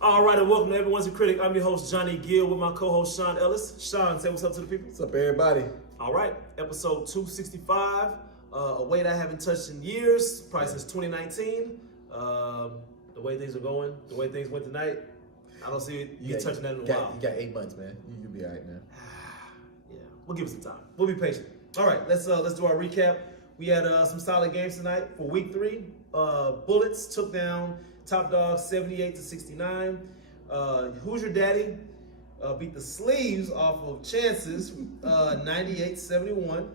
All right, and welcome to Everyone's a Critic. I'm your host, Johnny Gill, with my co-host, Sean Ellis. Sean, say what's up to the people. What's up, everybody? All right, episode 265, a weight I haven't touched in years, probably since 2019. The way things are going, the way things went tonight, I don't see you touching that in a while. You got 8 months, man. You'll be all right, man. Yeah, we'll give it some time. We'll be patient. All right, let's do our recap. We had some solid games tonight for week 3. Bullets took down Top Dawgz 78-69. Hoosier Daddy beat the sleeves off of Chancez 98-71.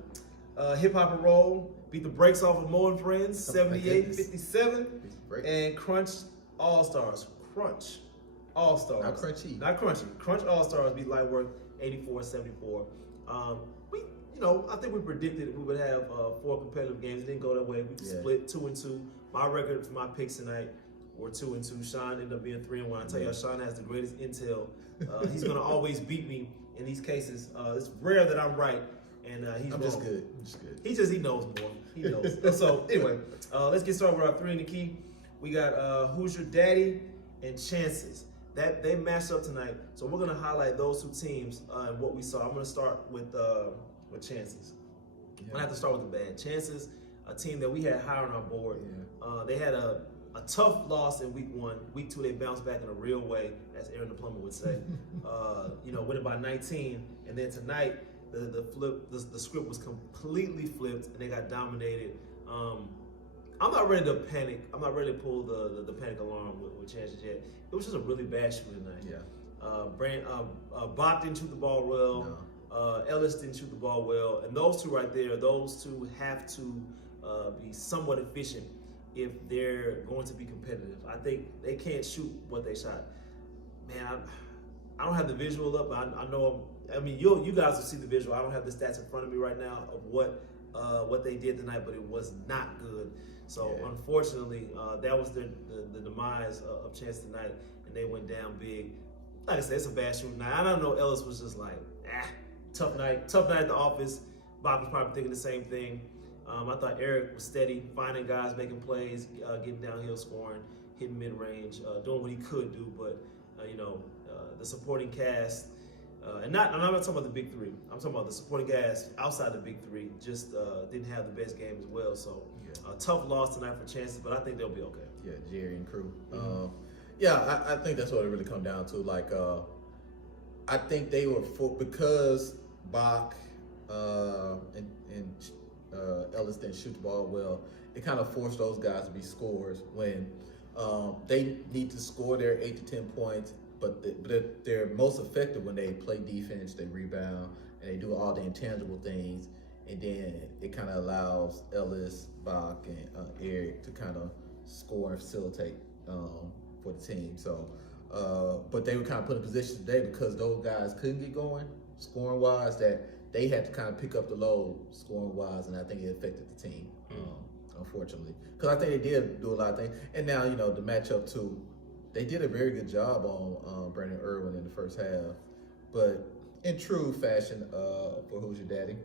Hip Hop and Roll beat the brakes off of Mo and Friends 78-57. And Crunch All-Stars. Crunch All-Stars. Not crunchy. Not crunchy. Crunch All-Stars beat Lightwork 84-74. I think we predicted we would have 4 competitive games. It didn't go that way. We split 2-2. My record for my picks tonight were 2-2. Sean ended up being 3-1. I tell you, Sean has the greatest intel. He's gonna always beat me in these cases. It's rare that I'm right, and he's wrong. Just good. I'm just good. He knows more. He knows. So anyway, let's get started with our 3 in the key. We got Hoosier Daddy and Chancez. That they matched up tonight. So we're gonna highlight those 2 teams and what we saw. I'm gonna start with Chancez. I'm gonna have to start with the bad. Chancez, a team that we had high on our board. They had a tough loss in week 1. Week 2, they bounced back in a real way, as Aaron the Plumber would say. Winning by 19, and then tonight the script was completely flipped, and they got dominated. I'm not ready to panic. I'm not ready to pull the panic alarm with Chancez yet. It was just a really bad shooting night. Bach didn't shoot the ball well. No. Ellis didn't shoot the ball well, and those 2 right there, those 2 have to be somewhat efficient if they're going to be competitive. I think they can't shoot what they shot. Man, I don't have the visual up. I know. I mean, you guys will see the visual. I don't have the stats in front of me right now of what they did tonight, but it was not good. So unfortunately, that was the demise of Chance tonight, and they went down big. Like I said, it's a bad shooting night. I don't know. Ellis was just like, tough night at the office. Bob was probably thinking the same thing. I thought Eric was steady, finding guys, making plays, getting downhill, scoring, hitting mid-range, doing what he could do. But the supporting cast, I'm not talking about the big 3. I'm talking about the supporting cast outside the big 3. Just didn't have the best game as well. So a tough loss tonight for Chances, but I think they'll be okay. Yeah, Jerry and crew. I think that's what it really come down to. Like, I think they were because Bach and Ellis didn't shoot the ball well. It kind of forced those guys to be scorers when they need to score their 8 to 10 points, but they're most effective when they play defense, they rebound, and they do all the intangible things. And then it kind of allows Ellis, Bach, and Eric to kind of score and facilitate for the team. So, but they were kind of put in position today because those guys couldn't get going scoring-wise, that they had to kind of pick up the load scoring-wise, and I think it affected the team, unfortunately. Because I think they did do a lot of things. And now, the matchup, too, they did a very good job on Brandon Irwin in the first half. But in true fashion for Hoosier Daddy,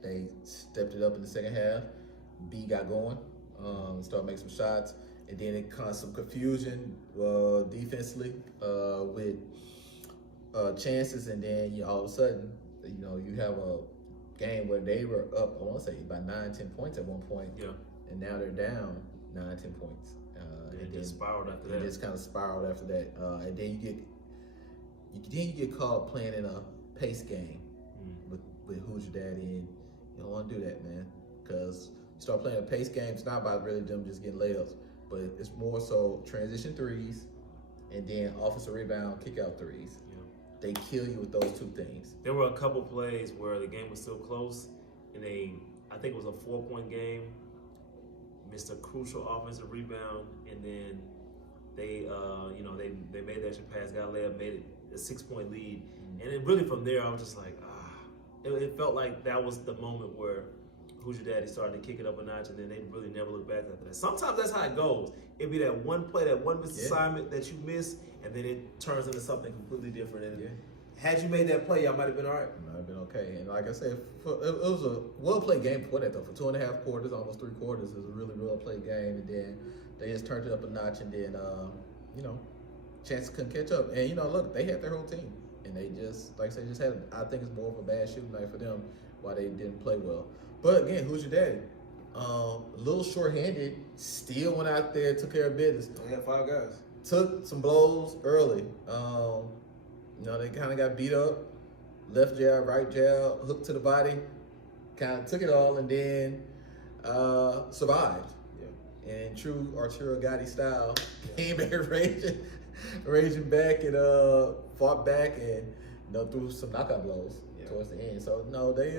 they stepped it up in the second half. B got going, started making some shots, and then it caused some confusion defensively with Chances, and then all of a sudden, you have a game where they were up, I want to say, by 9-10 points at one point, and now they're down 9-10 points. And then spiraled after that. It just kind of spiraled after that, and then you get caught playing in a pace game with Hoosier Daddy, and you don't want to do that, man, because you start playing a pace game. It's not about really them just getting layups, but it's more so transition threes, and then offensive rebound, kick out threes. They kill you with those 2 things. There were a couple plays where the game was still close, and I think it was a 4-point game, missed a crucial offensive rebound, and then they made the extra pass, got a layup, made it a 6-point lead. And then really from there, I was just like, it felt like that was the moment where Hoosier Daddy started to kick it up a notch, and then they really never looked back after that. Sometimes that's how it goes. It'd be that one play, that one missed assignment that you miss, and then it turns into something completely different. And had you made that play, y'all might have been all right. Might have been okay. And like I said, it was a well-played game before that, though. For 2.5 quarters, almost 3 quarters, it was a really well-played game. And then they just turned it up a notch, and then, Chancez couldn't catch up. And look, they had their whole team, and they just, like I said, just had. I think it's more of a bad shooting night for them, why they didn't play well. But again, who's your daddy? A little short-handed, still went out there, took care of business. They had 5 guys. Took some blows early. They kind of got beat up. Left jab, right jab, hook to the body. Kind of took it all and then survived. Yeah. And true Arturo Gatti style, came back raging back and fought back and threw some knockout blows towards the end. So no, they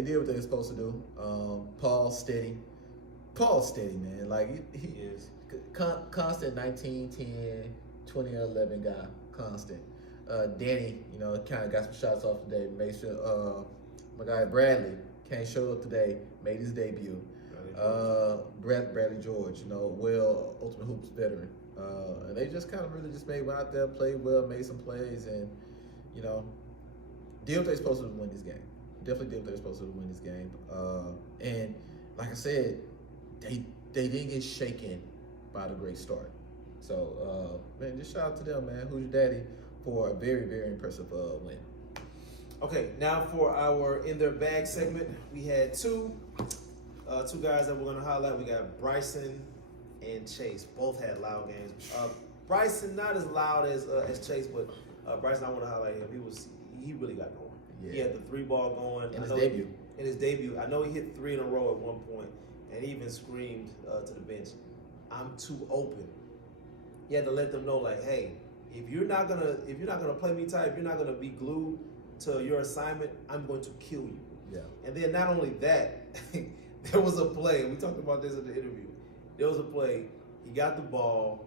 did what they were supposed to do. Paul's steady, man. Like he is constant 19, 10, 20, 11 guy, constant. Danny, kind of got some shots off today. Made sure my guy Bradley can't show up today. Made his debut. Bradley George, Ultimate Hoops veteran. And they just kind of really just went out there, played well, made some plays, and did what they're supposed to do to win this game. Definitely did what they're supposed to do to win this game. And like I said, they didn't get shaken by the great start. So man, just shout out to them, man. Who's your daddy for a very, very impressive win. Okay, now for our In Their Bag segment, we had two guys that we're going to highlight. We got Bryson and Chase. Both had loud games. Bryson not as loud as Chase, but Bryson, I want to highlight him. He really got going. Yeah. He had the 3-ball going. In his debut. I know he hit 3 in a row at one point, and he even screamed to the bench, "I'm too open." He had to let them know, like, hey, if you're not gonna play me tight, if you're not gonna be glued to your assignment, I'm going to kill you. Yeah. And then not only that, there was a play. We talked about this in the interview. There was a play. He got the ball.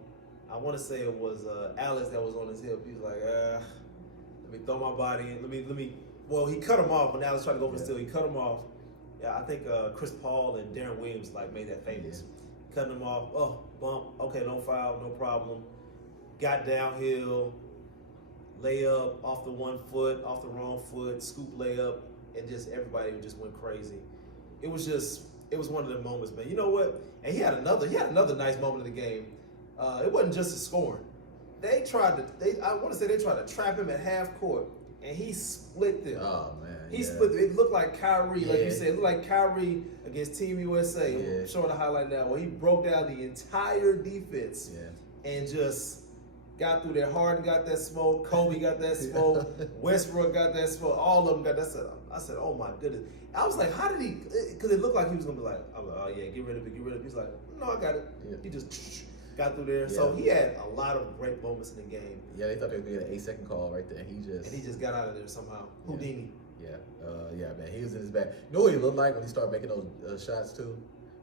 I want to say it was Alex that was on his hip. He was like, let me throw my body in. Let me. Well, he cut him off when Alex tried to go for the steal. He cut him off. Yeah, I think Chris Paul and Darren Williams made that famous. Yeah. Cutting him off. Oh, bump. Okay, no foul, no problem. Got downhill, layup off the 1 foot, off the wrong foot, scoop layup, and just everybody just went crazy. It was one of the moments, man. You know what? And he had another nice moment in the game. It wasn't just his scoring. I want to say they tried to trap him at half court, and he split them. Oh man, he split them. It looked like Kyrie, like you said. It looked like Kyrie against Team USA. I'm showing the highlight now where he broke down the entire defense and just got through there. Harden got that smoke. Kobe got that smoke. Westbrook got that smoke. All of them got that. I said, oh my goodness. I was like, how did he? Because it looked like he was gonna be like, I'm like, oh yeah, get rid of it. He's like, no, I got it. Yeah. He just got through there. Yeah. So he had a lot of great moments in the game. Yeah, they thought they were gonna get an 8-second call right there. He just got out of there somehow. Houdini. Yeah, man. He was in his bag. You know what he looked like when he started making those shots too?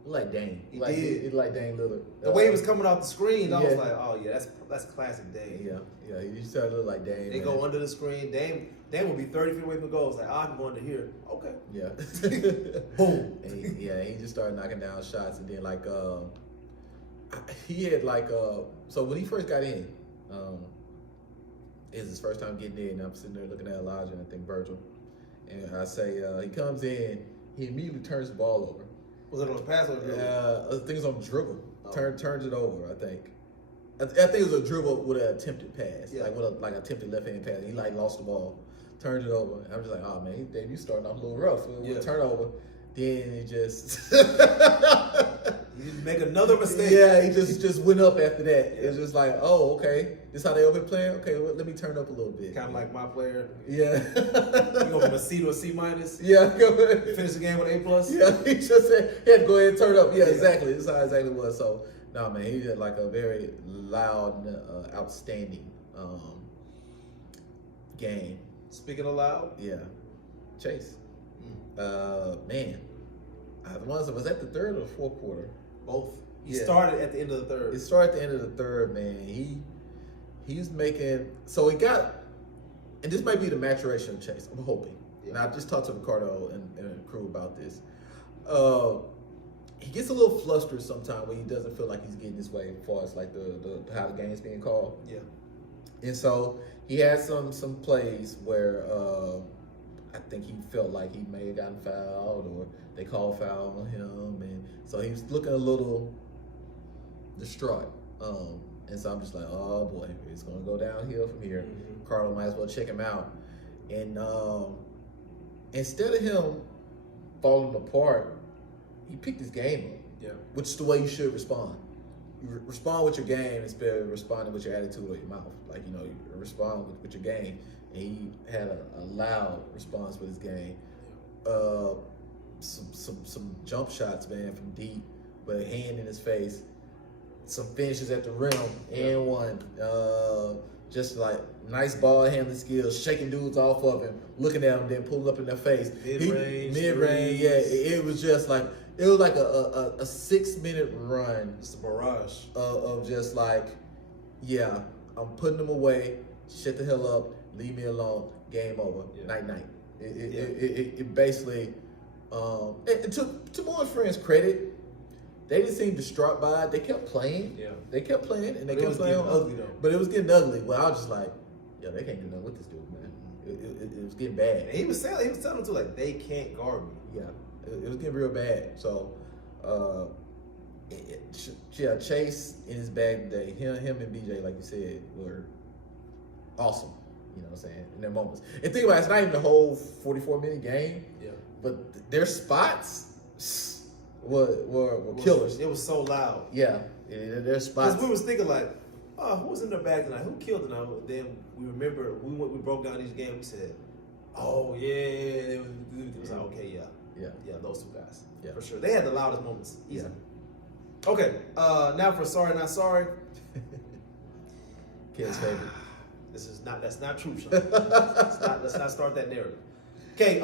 He looked like Dame. He like Dame Lillard. The way he was coming off the screen, I was like, oh yeah, that's classic Dame. Yeah. He started to look like Dame. They go under the screen. Dame will be 30 feet away from the goal. It's like, I'm going to here. Okay. Yeah. Boom. And he just started knocking down shots, and then he had so when he first got in, it was his first time getting in. And I'm sitting there looking at Elijah and I think Virgil, and I say he comes in, he immediately turns the ball over. Was it on a pass or a dribble? I think it was on a dribble. Oh. Turns it over, I think. I think it was a dribble with an attempted pass, with an attempted left-hand pass. He lost the ball, turned it over. And I'm just like, oh man, you starting off a little rough with a turnover. Then he just he didn't make another mistake. Yeah, he just went up after that. Yeah. It's just like, oh, okay, this how they over playing. Okay, well, let me turn up a little bit. Kind of like my player. Yeah, you go from a C to a C minus. Yeah, finish the game with A plus. Yeah, he just said he had to go ahead and turn up. Yeah, exactly. That's how it exactly was. So, no, man, he had a very loud, outstanding game. Speaking of loud, Chase. Man, was that the third or the fourth quarter? Both. He started at the end of the third. It started at the end of the third, man. He's making, so he got, and this might be the maturation of Chase, I'm hoping. Yeah. And I just talked to Ricardo and crew about this. He gets a little flustered sometimes when he doesn't feel like he's getting his way as far as the how the game's being called. Yeah. And so he had some plays where I think he felt like he may have gotten fouled or they called foul on him, and so he was looking a little distraught. And so I'm just like, oh boy, it's gonna go downhill from here. Carlo might as well check him out. And instead of him falling apart, he picked his game up. Yeah. Which is the way you should respond. You respond with your game instead of responding with your attitude or your mouth. Like, you know, you respond with your game. And he had a loud response with his game. Some jump shots, man, from deep, with a hand in his face. Some finishes at the rim, and one. Just like nice ball handling skills, shaking dudes off of him, looking at them, then pulling up in their face. Mid-range, yeah. It was just like, it was like a 6-minute run. It's a barrage. Of just like, yeah, I'm putting them away, shut the hell up, leave me alone, game over, night-night. It basically, and to more friends' credit, they didn't seem distraught by it. They kept playing. Yeah. They kept playing, and they kept playing. Ugly, though. But it was getting ugly. Well, I was just like, yeah, they can't do nothing with this dude, man. It was getting bad. And he was telling them too, like, they can't guard me. Yeah, it was getting real bad. So, Chase in his bag today, him and BJ, like you said, were awesome. You know what I'm saying? In their moments. And think about it, it's not even the whole 44-minute game. Yeah. But their spots were killers. It was so loud. Yeah, their spots. Because we was thinking like, oh, who was in their bag tonight? Who killed tonight? Then we remember we broke down each game. We said, oh yeah, it was like, okay, yeah, those two guys, for sure. They had the loudest moments. Easy. Yeah. Okay, now for sorry not sorry. Kid's favorite. That's not true, Sean. Let's not start that narrative. Okay,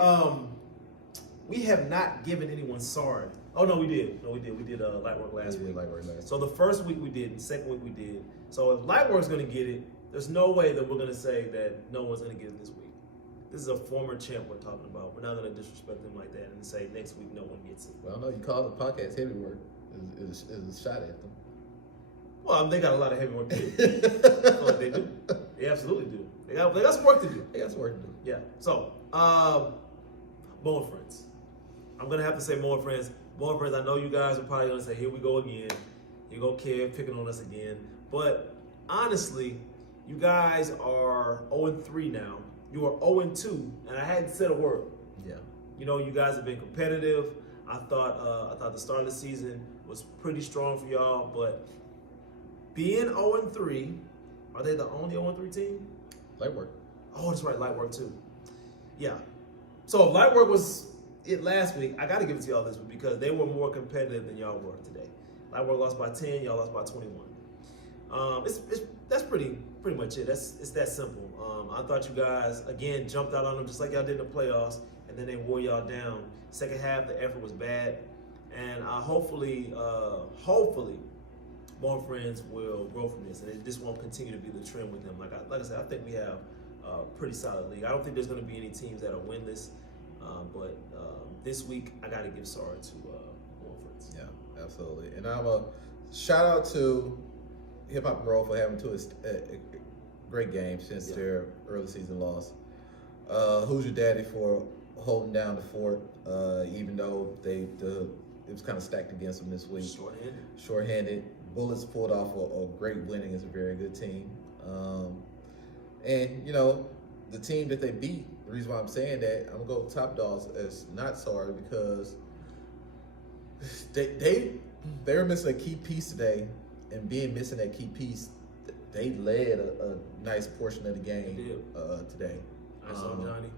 we have not given anyone sorry. Oh no, we did. We did light work last week. So the first week we did, and the second week we did. So if light work's gonna get it, there's no way that we're gonna say that no one's gonna get it this week. This is a former champ we're talking about. We're not gonna disrespect them like that and say next week no one gets it. Well, no, you call the podcast heavy work. Is a shot at them. Well, they got a lot of heavy work to do. Like they do. They absolutely do. They got some work to do. Yeah. So, more friends. I'm gonna have to say more friends. More friends. I know you guys are probably gonna say, "Here we go again. Here go Kev picking on us again." But honestly, you guys are 0-3 now. You are 0-2, and I hadn't said a word. Yeah. You know, you guys have been competitive. I thought the start of the season was pretty strong for y'all, but being 0-3, are they the only 0-3 team? Light work. Oh, that's right, light work too. Yeah. So if light work was it last week, I got to give it to y'all this week because they were more competitive than y'all were today. Light work lost by 10, y'all lost by 21. That's pretty much it. It's that simple. I thought you guys again jumped out on them just like y'all did in the playoffs, and then they wore y'all down. Second half, the effort was bad, and hopefully, more friends will grow from this, and this won't continue to be the trend with them. Like I said, I think we have a pretty solid league. I don't think there's going to be any teams that will win this, but this week I got to give sorry to more friends. Yeah, absolutely. And I'm a shout out to Hip Hop and Roll for having two great games since their early season loss. Hoosier Daddy for holding down the fort, even though it was kind of stacked against them this week. Short-handed. Bullets pulled off a great win against a very good team. And, you know, the team that they beat, the reason why I'm saying that, I'm going to go Top Dawgz as not sorry because they were missing a key piece today, and being missing that key piece, they led a nice portion of the game today. I saw Johnny.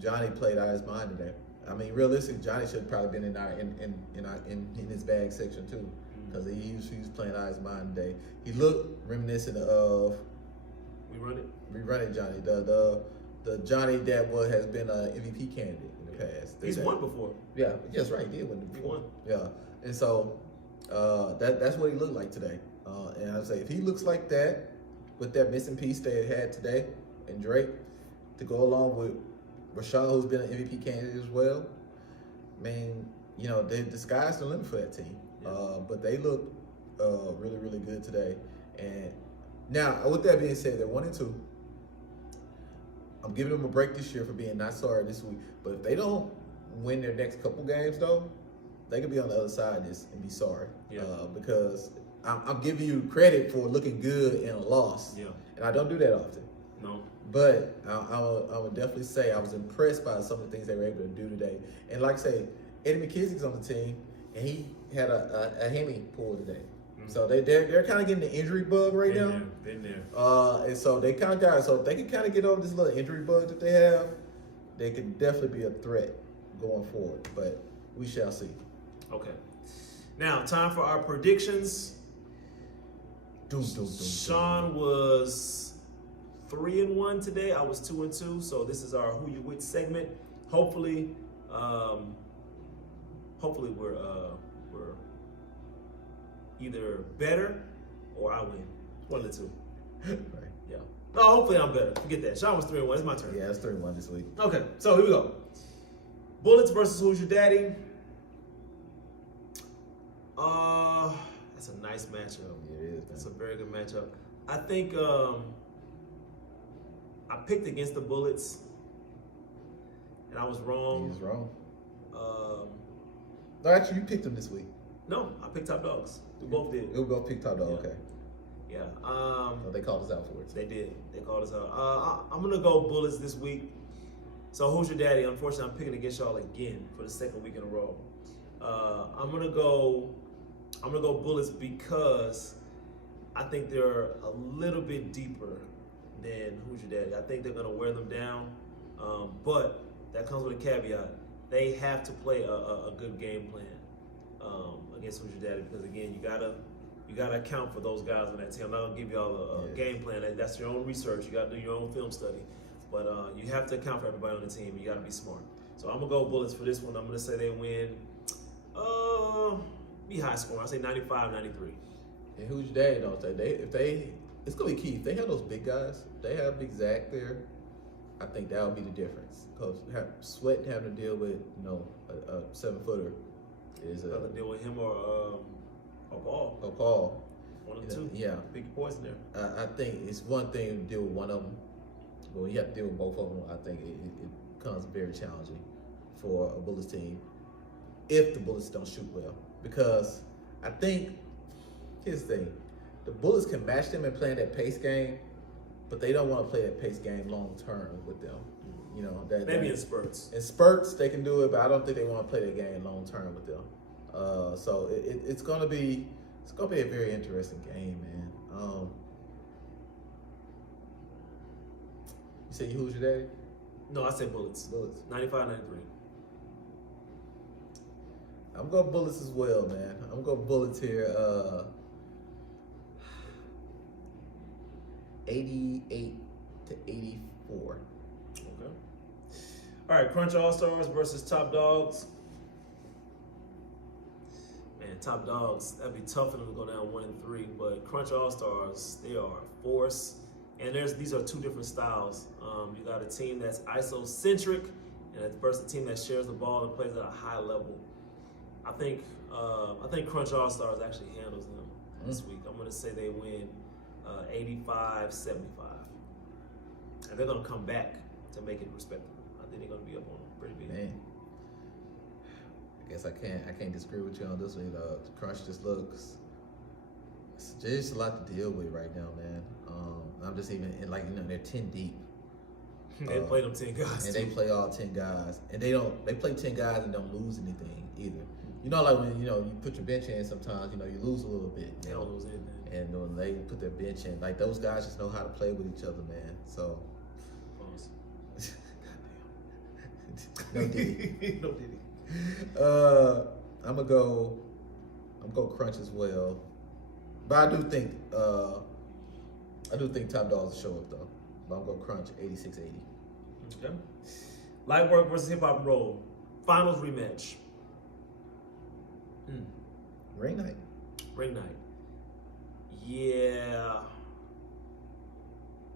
Johnny played out of his mind today. I mean, realistically, Johnny should have probably been in his bag section too, because he was playing out of his mind today. He looked reminiscent of We Run It Johnny, the Johnny that has been an MVP candidate in the past. He's won before. Yeah, yes, right. He did win before. He won. Yeah, and so that's what he looked like today. And I say if he looks like that with that missing piece they had today and Drake to go along with Rashawn, who's been an MVP candidate as well, I mean, you know, the sky's the limit for that team. Yeah. But they look really, really good today. And now, with that being said, they're 1-2. I'm giving them a break this year for being not sorry this week. But if they don't win their next couple games, though, they could be on the other side of this and be sorry. Yeah. Because I'm giving you credit for looking good in a loss. Yeah. And I don't do that often. No. But I would definitely say I was impressed by some of the things they were able to do today. And like I say, Eddie McKissick's on the team, and he had a hammy pull today. Mm-hmm. So they're kind of getting the injury bug right now. Been there. And so they kind of got, so if they can kind of get over this little injury bug that they have, they can definitely be a threat going forward. But we shall see. Okay. Now, time for our predictions. Shuan was 3-1 today. I was 2-2. So this is our Who You Wit segment. Hopefully, we're either better or I win. One of the two. Right. Yeah. No, hopefully I'm better. Forget that. Shuan was 3-1. It's my turn. Yeah, it's 3-1 this week. Okay. So here we go. Bullets versus Who's Your Daddy. That's a nice matchup. Yeah, it is, man. It's a very good matchup. I think I picked against the Bullets, and I was wrong. He was wrong. No, actually, you picked them this week. No, I picked Top Dawgz. We both did. We both picked Top Dog. Yeah. Okay. Yeah. So they called us out for it. They did. They called us out. I'm gonna go Bullets this week. So Who's Your Daddy? Unfortunately, I'm picking against y'all again for the second week in a row. I'm gonna go Bullets because I think they're a little bit deeper than Who's Your Daddy. I think they're gonna wear them down, but that comes with a caveat. They have to play a good game plan against Who's Your Daddy because again, you gotta account for those guys on that team. I'm not gonna give y'all a game plan. That's your own research. You gotta do your own film study, but you have to account for everybody on the team. You gotta be smart. So I'm gonna go Bullets for this one. I'm gonna say they win. Be high scoring. I say 95-93. And Who's Your Daddy? Don't they? It's gonna be key. If they have those big guys, they have Big Zach there. I think that'll be the difference. Because Sweat having to deal with a 7-footer is Rather deal with him or Paul. A Paul. One of the two. Yeah. Big poison there. I think it's one thing to deal with one of them, but when you have to deal with both of them, I think it becomes very challenging for a Bullets team if the Bullets don't shoot well. Because I think, here's the thing, the Bullets can match them in playing that pace game, but they don't want to play that pace game long term with them. Maybe in spurts. In spurts, they can do it, but I don't think they want to play that game long term with them. So it's gonna be a very interesting game, man. You say Who's Your Daddy? No, I said Bullets. Bullets. 95-93. I'm going Bullets as well, man. I'm going Bullets here. 88-84. Okay. All right, Crunch All-Stars versus Top Dawgz. Man, Top Dawgz, that'd be tough for them to go down 1-3, but Crunch All-Stars, they are a force. And these are two different styles. You got a team that's iso-centric, and versus a team that shares the ball and plays at a high level. I think Crunch All-Stars actually handles them this week. I'm going to say they win 85-75. And they're going to come back to make it respectable. I think they're going to be up on them pretty big. Man. I guess I can't disagree with you on this one. Crunch just looks, there's just a lot to deal with right now, man. I'm just even, they're 10 deep. They play them 10 guys. And they play all 10 guys. And they play 10 guys and don't lose anything either. Like when, you put your bench in sometimes, you lose a little bit. They don't lose anything. And when they put their bench in, those guys just know how to play with each other, man. So. No Diddy. No Diddy. I'm gonna go Crunch as well. But I do think Top Dawgz will show up though. But I'm gonna Crunch 86-80. Okay. Light Work versus Hip Hop and Roll. Finals rematch. Ring night. Yeah.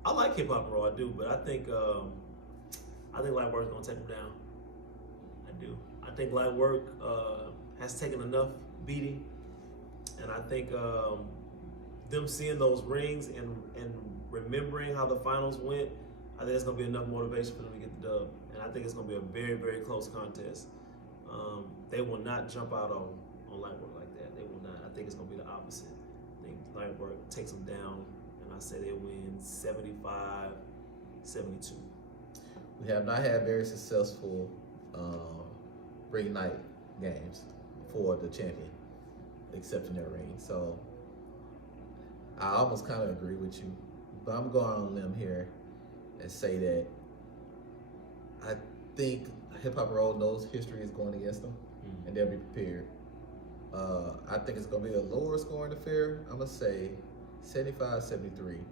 I like Hip Hop and Roll, I do, but I think Light Work's gonna take them down. I do. I think Light Work has taken enough beating, and I think them seeing those rings and remembering how the finals went, I think it's gonna be enough motivation for them to get the dub. And I think it's gonna be a very, very close contest. They will not jump out on Light Work like that. They will not. I think it's gonna be the opposite. night work takes them down, and I say they win 75-72. We have not had very successful ring night games for the champion, except in their ring. So I almost kind of agree with you, but I'm going on a limb here and say that I think Hip Hop Roll knows history is going against them, and they'll be prepared. I think it's going to be a lower scoring affair. I'm going to say 75-73.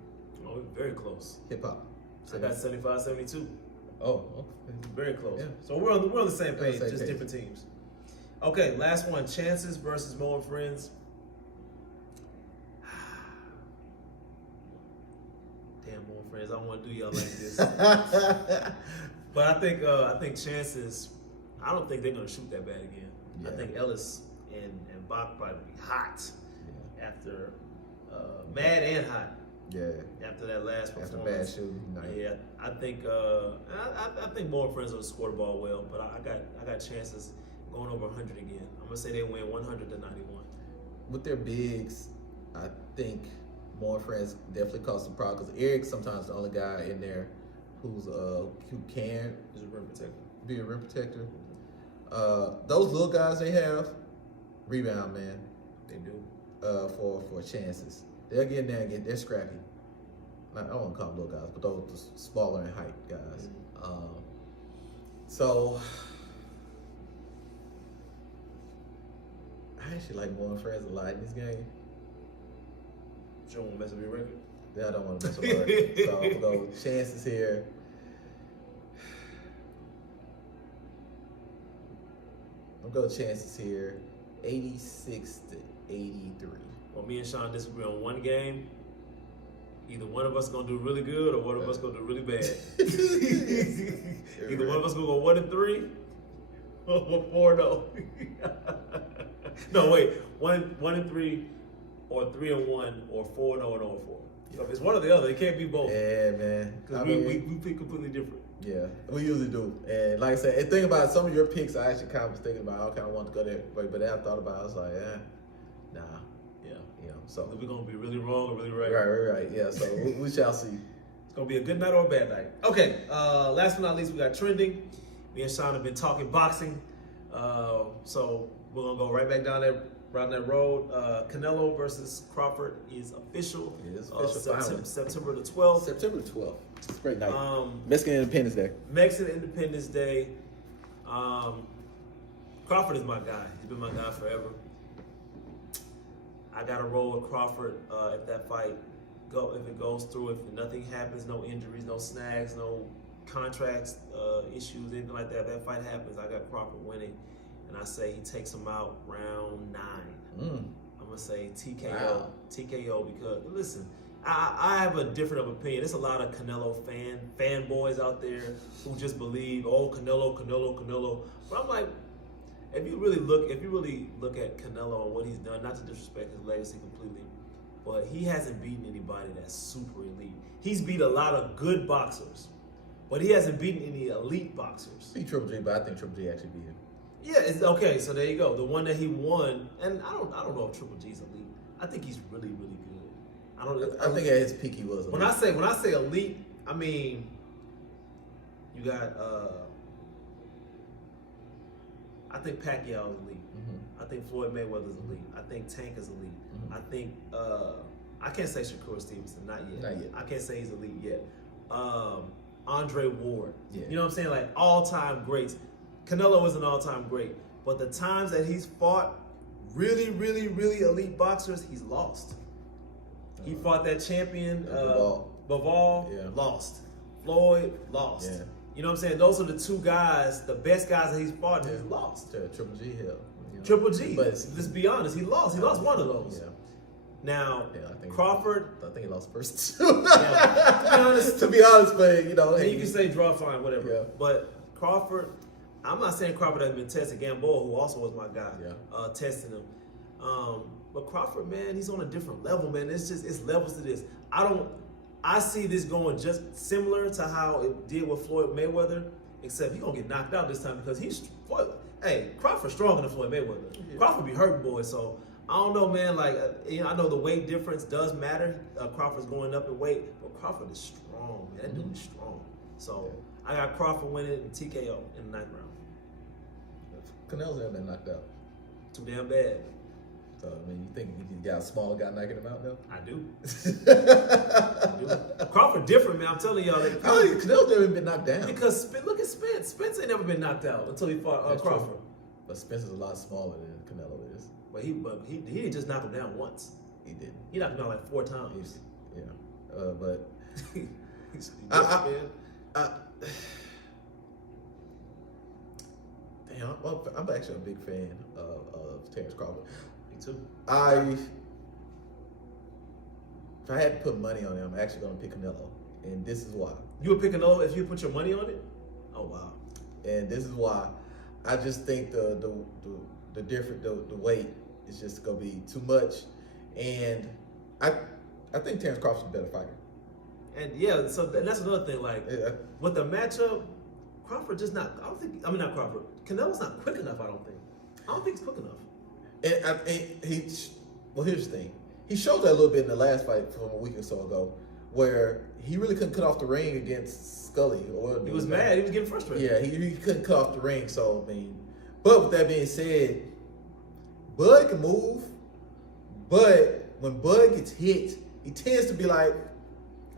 Oh, very close. Hip Hop. I got 75-72. Oh, okay. Very close. Yeah. So we're on the same page, Same just page. different teams. Okay, last one. Chancez versus Mo and Friends. Damn, Mo and Friends, I don't want to do y'all like this. But I think Chancez, I don't think they're going to shoot that bad again. Yeah. I think Ellis and Bach probably be hot after mad and hot. Yeah. After that last performance. After bad shooting night. Yeah, I think I think Mo and Friends will score the ball well, but I got Chances going over 100 again. I'm gonna say they win 100-91. With their bigs, I think Mo and Friends definitely cause some problems because Eric's sometimes the only guy in there who can He's a rim protector. be a rim protector. Those little guys they have rebound, man. They do. For chances. They'll get in there and they're scrappy. I don't want to call them little guys, but those smaller in height guys. So I actually like Mo and Friends a lot in this game. You don't want to mess up your record? Yeah, I don't want to mess with my record. So I'm gonna go with Chances here. I'm gonna go Chances here, 86-83. Well, me and Sean disagree on one game. Either one of us gonna do really good, or one of us gonna do really bad. Either one of us gonna go 1-3, or 4-0. No, wait, 1-3, or 3-1, or 4-0 and 0-4. So if it's one or the other. It can't be both. Yeah, man. Because we pick completely different. Yeah, we usually do. And like I said, and think about some of your picks. I actually kind of was thinking about. I kind of want to go there, but then I thought about it. I was like, nah. Yeah. You know, so We're gonna be really wrong or really right. right. Yeah. So we shall see. It's gonna be a good night or a bad night. Okay. Last but not least, we got trending. Me and Sean have been talking boxing. So we're gonna go right back down that road. Canelo versus Crawford is official. It is official. Finally. September the 12th. September 12th. It's a great night. Mexican Independence Day. Mexican Independence Day. Crawford is my guy. He's been my guy forever. I got to roll with Crawford if that fight if it goes through. If nothing happens, no injuries, no snags, no contracts issues, anything like that. If that fight happens, I got Crawford winning, and I say he takes him out round 9. I'm gonna say TKO. Wow. TKO because listen. I have a different of opinion. There's a lot of Canelo fanboys out there who just believe, Canelo. But I'm like, if you really look at Canelo and what he's done, not to disrespect his legacy completely, but he hasn't beaten anybody that's super elite. He's beat a lot of good boxers, but he hasn't beaten any elite boxers. Beat Triple G, but I think Triple G actually beat him. Yeah, it's okay. So there you go. The one that he won, and I don't know if Triple G's elite. I think he's really, really good. I think at his peak he was elite. When I say elite, I mean you got I think Pacquiao is elite. I think Floyd Mayweather's elite. I think Tank is elite. I think I can't say Shakur Stevenson, not yet. I can't say he's elite yet. Andre Ward. Yeah. You know what I'm saying? Like all-time greats. Canelo is an all-time great, but the times that he's fought really, really, really elite boxers, he's lost. He fought that champion, Bivol, lost. Floyd, lost. Yeah. You know what I'm saying? Those are the two guys, the best guys that he's fought, and he's lost. Triple G, hell. You know. Triple G. But let's be honest, he lost. He lost one of those. Yeah. Now, I think Crawford. I think he lost first. To be honest, but you know, you can say draw, fine, whatever. Yeah. But Crawford, I'm not saying Crawford has been tested. Gamboa, who also was my guy, testing him. But Crawford, man, he's on a different level, man. It's levels to this. I see this going just similar to how it did with Floyd Mayweather, except he's gonna get knocked out this time because Crawford's stronger than Floyd Mayweather. Yeah. Crawford be hurting boys, so I don't know, man. Like, I know the weight difference does matter. Crawford's going up in weight, but Crawford is strong, man. That dude is strong. So I got Crawford winning in TKO in the 9th round. Canelo's never been knocked out. Too damn bad. So, I mean, you think he got a smaller guy knocking him out, though? I do. Crawford different, man. I'm telling y'all. Canelo's never been knocked down. Because look at Spence. Spence ain't never been knocked out until he fought Crawford. True. But Spence is a lot smaller than Canelo is. But he didn't just knock him down once. He didn't. He knocked him down like 4 times. But he's damn, I'm actually a big fan of Terrence Crawford. Me too. If I had to put money on him, I'm actually going to pick Canelo, and this is why. You would pick Canelo if you put your money on it? Oh wow! And this is why. I just think the weight is just going to be too much, and I think Terrence Crawford's a better fighter. And that's another thing. Like with the matchup, Crawford just not. Not Crawford. Canelo's not quick enough. I don't think he's quick enough. Well, here's the thing. He showed that a little bit in the last fight from a week or so ago, where he really couldn't cut off the ring against Scully. He was mad. He was getting frustrated. Yeah, he couldn't cut off the ring. So, I mean, but with that being said, Bud can move, but when Bud gets hit, he tends to be like,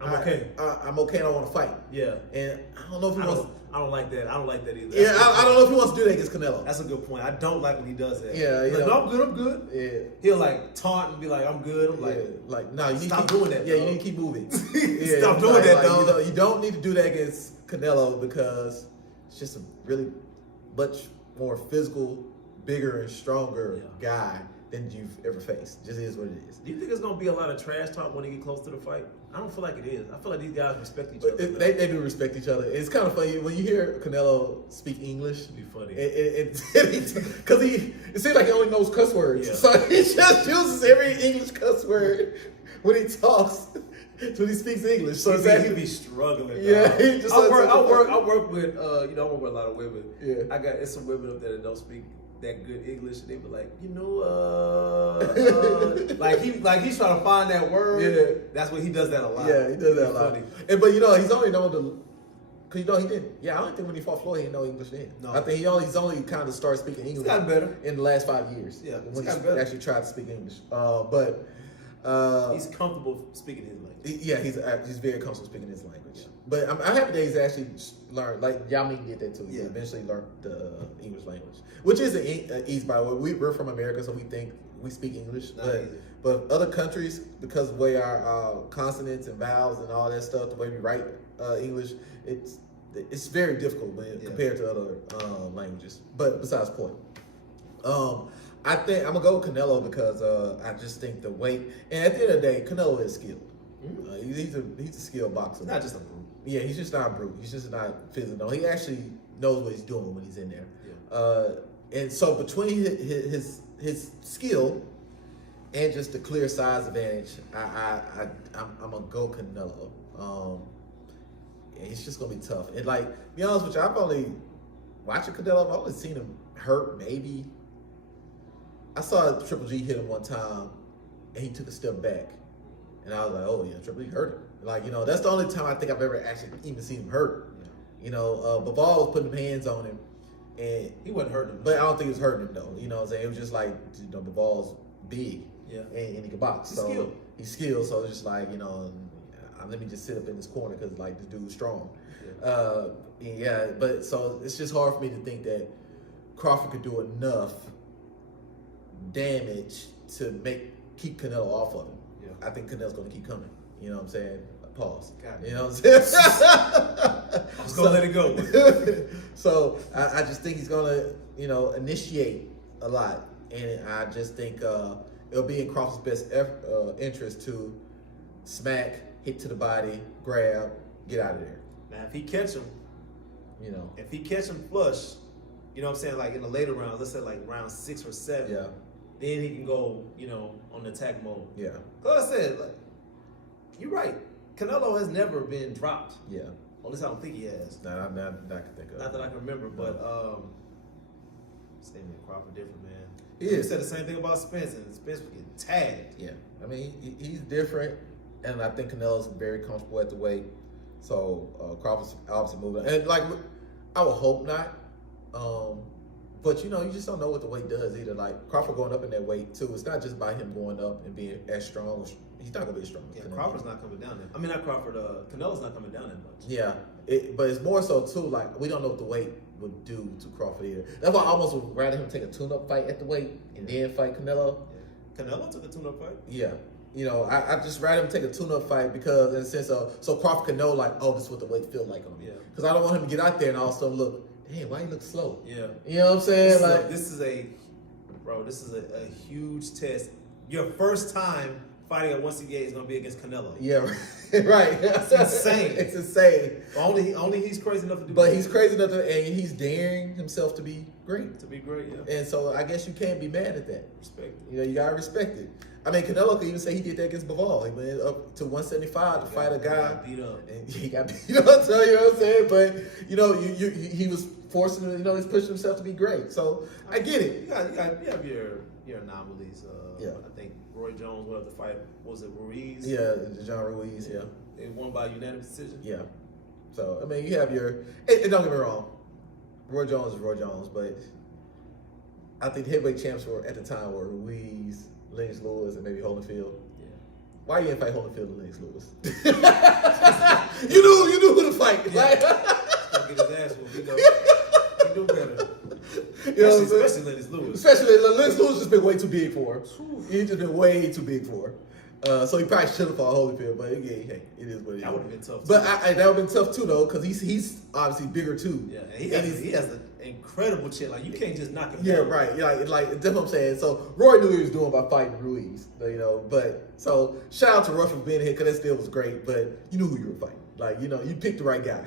I'm okay. I'm okay. I don't want to fight. Yeah. And I don't know if he wants. I don't like that. I don't like that either. Yeah, I don't know if he wants to do that against Canelo. That's a good point. I don't like when he does that. Yeah, He's like, no, I'm good. I'm good. Yeah. He'll like taunt and be like, I'm good. I'm like, no, you need stop to keep doing that. Yeah, dog. you need to keep moving. Stop doing that, though. You don't need to do that against Canelo because it's just a really much more physical, bigger, and stronger guy than you've ever faced. Just is what it is. Do you think there's gonna be a lot of trash talk when they get close to the fight? I don't feel like it is. I feel like these guys respect each other. They do respect each other. It's kind of funny when you hear Canelo speak English. It'd be funny. Because it seems like he only knows cuss words. Yeah. So he just uses every English cuss word when he talks, when he speaks English. So he'd be struggling. Yeah, I work with a lot of women. Yeah. It's some women up there that don't speak that good English, and they be like, like he's trying to find that word. Yeah. That's what he does that a lot. Yeah, he does that a lot. Funny. But he's only known to, cause he didn't. Yeah, I don't think when he fought Floyd, he didn't know English then. No. I think he's only kind of started speaking English. He's gotten better in the last 5 years. Yeah, when he actually tried to speak English. He's comfortable speaking his language. Yeah, he's very comfortable speaking his language. Yeah. But I'm happy that he's actually learned. Like Yao Ming did that too. He eventually learned the English language, which is an easy by the way. We're from America, so we think we speak English. But other countries, because of the way our consonants and vowels and all that stuff, the way we write English, it's very difficult compared to other languages. But besides the point. I think I'm gonna go with Canelo because I just think the weight, and at the end of the day, Canelo is skilled. He's a skilled boxer. Not just a brute. Yeah, he's just not a brute. He's just not physical. He actually knows what he's doing when he's in there. Yeah. And so between his skill and just the clear size advantage, I'm gonna go Canelo. It's just gonna be tough. And like, be honest with you, I've only watching Canelo. I've only seen him hurt maybe. I saw Triple G hit him one time, and he took a step back, and I was like, "Oh yeah, Triple G hurt him." Like that's the only time I think I've ever actually even seen him hurt. Yeah. Bivol was putting hands on him, and he wasn't hurting him. But I don't think he was hurting him though. You know what I'm saying? It was just like Bivol's big, and he can box. He's skilled. So it's just like let me just sit up in this corner because like this dude's strong. Yeah. But so it's just hard for me to think that Crawford could do enough damage to keep Canelo off of him. Yeah. I think Canelo's going to keep coming. You know what I'm saying? Pause. You know what I'm saying? I was going to let it go. So I just think he's going to, initiate a lot. And I just think it'll be in Crawford's best interest to smack, hit to the body, grab, get out of there. Now, if he catch him, if he catch him flush, you know what I'm saying, like in the later rounds, let's say like round 6 or 7, then he can go, on the attack mode. Yeah. Because like I said, you're right. Canelo has never been dropped. Yeah. At least I don't think he has. Not I can think of. Not that I can remember, but same with Crawford, different man. You said the same thing about Spence, and Spence would get tagged. Yeah, I mean he's different, and I think Canelo's very comfortable at the weight. So Crawford's obviously moving, and like I would hope not. But you just don't know what the weight does either. Like Crawford going up in that weight too. It's not just by him going up and being as strong. He's not gonna be as strong. Yeah, Crawford's not coming down there. I mean, not Crawford. Canelo's not coming down that much. Yeah, but it's more so too. Like we don't know what the weight would do to Crawford either. That's why I almost would rather him take a tune-up fight at the weight and then fight Canelo. Yeah. Canelo took a tune-up fight. Yeah. I just rather him take a tune-up fight because in the sense of so Crawford can know like, oh, this is what the weight feel like on me. Yeah. Because I don't want him to get out there and all of a sudden look, damn, why he look slow? Yeah. You know what I'm saying? This is a huge test. Your first time fighting at 168 is gonna be against Canelo. Yeah, right. It's insane. It's insane. Only he's crazy enough to do. But he's crazy enough to, and he's daring himself to be great. To be great, yeah. And so I guess you can't be mad at that. Respect it. You gotta respect it. I mean, Canelo could even say he did that against Bivol. He went up to 175 to fight a guy. Beat up. And he got beat up, so you know what I'm saying? But, he was forcing, he's pushing himself to be great. So I get it. You have your anomalies. Yeah. I think Roy Jones won the fight. Was it Ruiz? Yeah, John Ruiz, yeah. They won by unanimous decision? Yeah. So, I mean, you have your, and don't get me wrong, Roy Jones is Roy Jones, but I think the heavyweight champs at the time were Ruiz, Lennox Lewis, and maybe Holyfield. Yeah. Why you didn't fight Holyfield and Lennox Lewis? you knew who to fight. Yeah. Like, Don't get his ass whooped. He knew better. Especially Lennox Lewis. Especially Lennox Lewis just been way too big for him. He's just been way too big for him. So he probably should have fought Holyfield, but yeah, hey, it is what it is. That would have been tough. But that would have been tough too, though, because he's obviously bigger too. Yeah, and he has an incredible chin. Like you can't just knock him. Yeah, down. right. Yeah, like that's what I'm saying. So Roy knew what he was doing by fighting Ruiz, But so shout out to Rush for being here because that still was great. But you knew who you were fighting. Like you picked the right guy.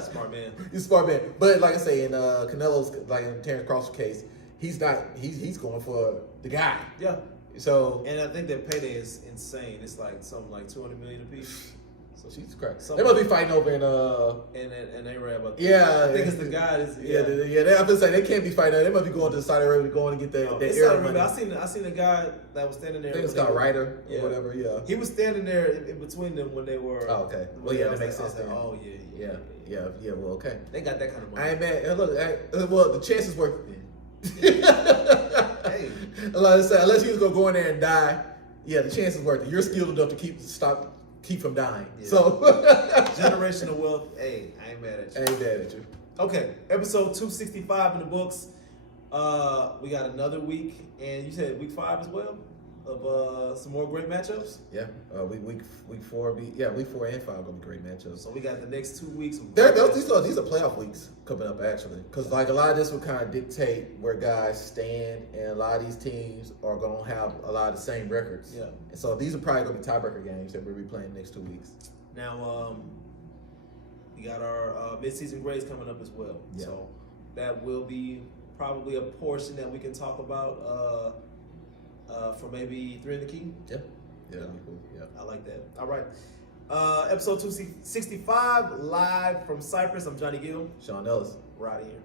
Smart man. He's a smart man. But like I say, in Canelo's, like in Terrence Crawford's case, he's not. He's going for the guy. Yeah. So and I think that payday is insane. It's like something like $200 million a piece. So Jesus Christ. They must be fighting over in and they read about that. Yeah. I think it's the guy. They have to say they can't be fighting. They must be going to Saudi Arabia going to get that air money. I seen a guy that was standing there. I think it's called Ryder or whatever. Yeah. He was standing there in between them when they were. Oh, okay. Well, yeah, that makes sense. Like, oh yeah. Well, okay. They got that kind of money. I ain't mad. Look, well, the chance is worth it. Hey. Unless he was gonna go in there and die, the chance is worth it. You're skilled enough to keep from dying. Yeah. So generational wealth. Hey, I ain't mad at you. I ain't mad at you. Okay, episode 265 in the books. We got another week, and you said week 5 as well of some more great matchups. Yeah, week 4 week 4 and 5 gonna be great matchups. So we got the next 2 weeks. These are playoff weeks coming up actually, because like a lot of this will kind of dictate where guys stand, and a lot of these teams are gonna have a lot of the same records. Yeah, and so these are probably gonna be tiebreaker games that we'll be playing the next 2 weeks. Now, we got our mid-season grades coming up as well. Yeah. So that will be probably a portion that we can talk about for maybe 3 in the Key. Yeah. I like that. All right. Episode 265 live from Cypress. I'm Johnny Gill. Sean Ellis. We're out of here.